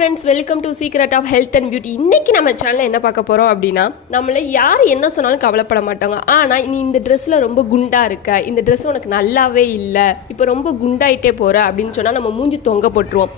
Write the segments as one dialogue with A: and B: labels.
A: Friends welcome to secret of health and beauty இன்றைக்கி நம்ம சேனலில் என்ன பார்க்க போகிறோம் அப்படின்னா நம்மளை யார் என்ன சொன்னாலும் கவலைப்பட மாட்டாங்க. ஆனால் நீ இந்த ட்ரெஸ்ஸில் ரொம்ப குண்டாக இருக்க இந்த ட்ரெஸ் உனக்கு நல்லாவே இல்லை இப்போ ரொம்ப குண்டாயிட்டே போகிற அப்படின்னு சொன்னால் நம்ம மூஞ்சி தொங்க போட்டுருவோம்.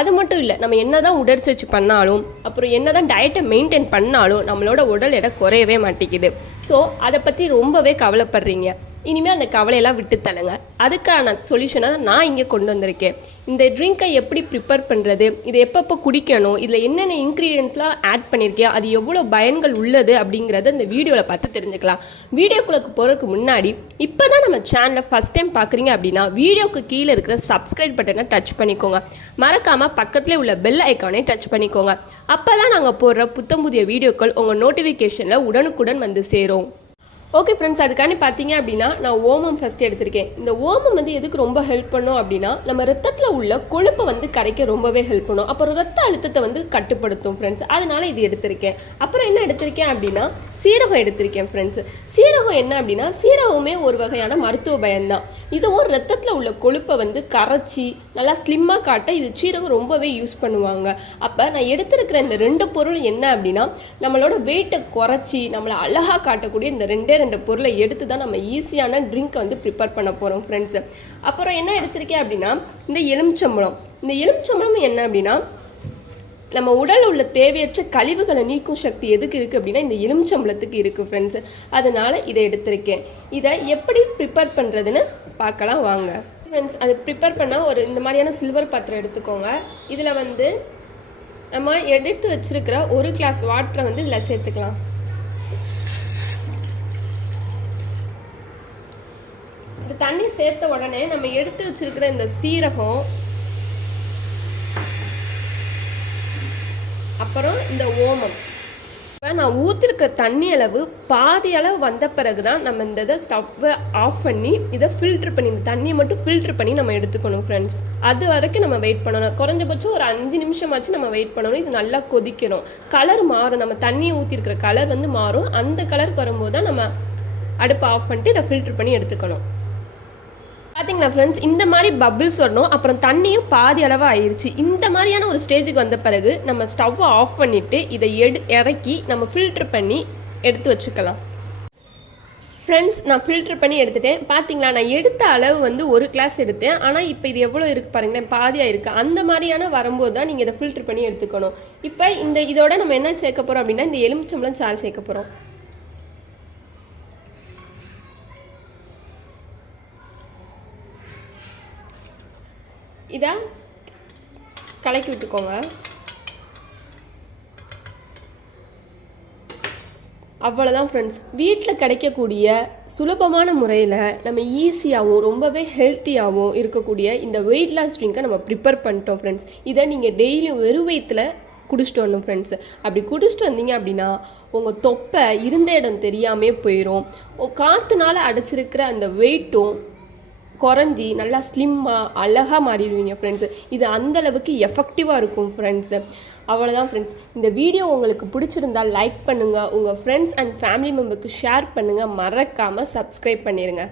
A: அது மட்டும் இல்லை நம்ம என்ன தான் உடற்பயிற்சி பண்ணாலும் அப்புறம் என்னதான் டயட்டை மெயின்டைன் பண்ணாலும் நம்மளோட உடல் எடை குறையவே மாட்டேங்குது. ஸோ அதை பற்றி ரொம்பவே கவலைப்படுறீங்க. இனிமேல் அந்த கவலையெல்லாம் விட்டு தள்ளுங்க. அதுக்கான சொல்யூஷனை நான் இங்கே கொண்டு வந்திருக்கேன். இந்த ட்ரிங்கை எப்படி ப்ரிப்பேர் பண்ணுறது இதை எப்பப்போ குடிக்கணும்? இதில் என்னென்ன இன்க்ரீடியன்ஸ்லாம் ஆட் பண்ணியிருக்கேன் அது எவ்வளோ பயன்கள் உள்ளது? அப்படிங்கிறத இந்த வீடியோவில் பார்த்து தெரிஞ்சுக்கலாம். வீடியோக்குள்ளே போகிறதுக்கு முன்னாடி இப்போ தான் நம்ம சேனலை ஃபஸ்ட் டைம் பார்க்குறீங்க அப்படின்னா வீடியோக்கு கீழே இருக்கிற சப்ஸ்கிரைப் பட்டனை டச் பண்ணிக்கோங்க. மறக்காமல் பக்கத்தில் உள்ள பெல் ஐக்கானை டச் பண்ணிக்கோங்க. அப்போ தான் நாங்கள் போடுற புத்தம் புதிய வீடியோக்கள் உங்கள் நோட்டிஃபிகேஷனில் உடனுக்குடன் வந்து சேரும். ஓகே ஃப்ரெண்ட்ஸ் அதுக்காண்டி பார்த்தீங்க அப்படின்னா நான் ஓமம் ஃபஸ்ட் எடுத்திருக்கேன். இந்த ஓமம் வந்து எதுக்கு ரொம்ப ஹெல்ப் பண்ணும் அப்படின்னா நம்ம ரத்தத்தில் உள்ள கொழுப்பை வந்து கரைக்க ரொம்பவே ஹெல்ப் பண்ணும். அப்புறம் ரத்த அழுத்தத்தை வந்து கட்டுப்படுத்தும் ஃப்ரெண்ட்ஸ் அதனால இது எடுத்திருக்கேன். அப்புறம் என்ன எடுத்திருக்கேன் அப்படின்னா சீரகம் எடுத்திருக்கேன் ஃப்ரெண்ட்ஸ் சீரகம் என்ன அப்படின்னா சீரகமே ஒரு வகையான மருத்துவ பயன்தான். இதுவும் ரத்தத்தில் உள்ள கொழுப்பை வந்து கரைச்சி நல்லா ஸ்லிம்மாக காட்ட இது சீரகம் ரொம்பவே யூஸ் பண்ணுவாங்க. அப்போ நான் எடுத்திருக்கிற இந்த ரெண்டு பொருள் என்ன அப்படின்னா நம்மளோட வெயிட்டை குறைச்சி நம்மளை அழகாக காட்டக்கூடிய இந்த ரெண்டு ரெண்டு பொருளை எடுத்து தான் நம்ம ஈஸியான ட்ரிங்க்கை வந்து ப்ரிப்பேர் பண்ண போகிறோம் ஃப்ரெண்ட்ஸு அப்புறம் என்ன எடுத்திருக்கேன் அப்படின்னா இந்த எலுமிச்சம்பழம். இந்த எலுமிச்சம்பழம் என்ன அப்படின்னா நம்ம உடல் உள்ள தேவையற்ற கழிவுகளை நீக்கும் சக்தி எதுக்கு இருக்குது அப்படின்னா இந்த எலுமிச்சம்பழத்துக்கு இருக்குது ஃப்ரெண்ட்ஸு அதனால் இதை எடுத்திருக்கேன். இதை எப்படி ப்ரிப்பேர் பண்ணுறதுன்னு பார்க்கலாம் வாங்க. ஃப்ரெண்ட்ஸ் அது ப்ரிப்பேர் பண்ணால் ஒரு இந்த மாதிரியான சில்வர் பாத்திரம் எடுத்துக்கோங்க. இதில் வந்து நம்ம எடுத்து வச்சிருக்கிற ஒரு கிளாஸ் வாட்டரை வந்து இதில் சேர்த்துக்கலாம். இந்த தண்ணி சேர்த்த உடனே நம்ம எடுத்து வச்சிருக்கிற இந்த சீரகம் அப்புறம் இந்த ஓமம். இப்போ நான் ஊற்றிருக்க தண்ணி அளவு பாதி அளவு வந்த பிறகு தான் நம்ம இந்த இதை ஸ்டவ்வை ஆஃப் பண்ணி இதை ஃபில்ட்ரு பண்ணி இந்த தண்ணியை மட்டும் ஃபில்ட்ரு பண்ணி நம்ம எடுத்துக்கணும் ஃப்ரெண்ட்ஸ் அது வரைக்கும் நம்ம வெயிட் பண்ணணும். குறைஞ்சபட்சம் ஒரு அஞ்சு நிமிஷமாச்சும் நம்ம வெயிட் பண்ணணும். இது நல்லா கொதிக்கணும். கலர் மாறும். நம்ம தண்ணியை ஊற்றிருக்கிற கலர் வந்து மாறும். அந்த கலருக்கு வரும்போது தான் நம்ம அடுப்பை ஆஃப் பண்ணிட்டு இதை ஃபில்ட்ரு பண்ணி எடுத்துக்கணும். பார்த்தீங்களா ஃப்ரெண்ட்ஸ் இந்த மாதிரி பபிள்ஸ் வரணும். அப்புறம் தண்ணியும் பாதி அளவு ஆயிருச்சு. இந்த மாதிரியான ஒரு ஸ்டேஜுக்கு வந்த பிறகு நம்ம ஸ்டவ்வை ஆஃப் பண்ணிவிட்டு இதை எடு இறக்கி நம்ம ஃபில்ட்ரு பண்ணி எடுத்து வச்சுக்கலாம். ஃப்ரெண்ட்ஸ் நான் ஃபில்டர் பண்ணி எடுத்துட்டேன். பார்த்தீங்களா நான் எடுத்த அளவு வந்து ஒரு கிளாஸ் எடுத்தேன். ஆனால் இப்போ இது எவ்வளோ இருக்குது பாருங்களேன். பாதியாக இருக்குது அந்த மாதிரியான வரும்போது தான் நீங்கள் இதை ஃபில்டர் பண்ணி எடுத்துக்கணும். இப்போ இந்த இதோட நம்ம என்ன சேர்க்க போகிறோம் அப்படின்னா இந்த எலுமிச்சம்பளம் சாறு சேர்க்க போகிறோம் இதை கலக்கி விட்டுக்கோங்க. அவ்வளோதான் ஃப்ரெண்ட்ஸ் வீட்டில் கிடைக்கக்கூடிய சுலபமான முறையில் நம்ம ஈஸியாகவும் ரொம்பவே ஹெல்த்தியாகவும் இருக்கக்கூடிய இந்த வெயிட் லாஸ் ட்ரிங்கை நம்ம ப்ரிப்பேர் பண்ணிட்டோம் ஃப்ரெண்ட்ஸ் இதை நீங்கள் டெய்லியும் வெறும் வயிற்றுல குடிச்சிட்டு வரணும் ஃப்ரெண்ட்ஸ் அப்படி குடிச்சிட்டு வந்தீங்க அப்படின்னா உங்கள் தொப்பை இருந்த இடம் தெரியாமே போயிடும் காற்றுனால அடைச்சிருக்கிற அந்த வெயிட்டும் குறைஞ்சி நல்லா ஸ்லிம்மாக அழகாக மாறிடுவீங்க ஃப்ரெண்ட்ஸு இது அந்த அளவுக்கு எஃபெக்டிவாக இருக்கும் ஃப்ரெண்ட்ஸு அவ்வளோதான் ஃப்ரெண்ட்ஸ் இந்த வீடியோ உங்களுக்கு பிடிச்சிருந்தால் லைக் பண்ணுங்கள் உங்கள் ஃப்ரெண்ட்ஸ் அண்ட் ஃபேமிலி மெம்பருக்கு ஷேர் பண்ணுங்கள் மறக்காமல் சப்ஸ்கிரைப் பண்ணிடுங்க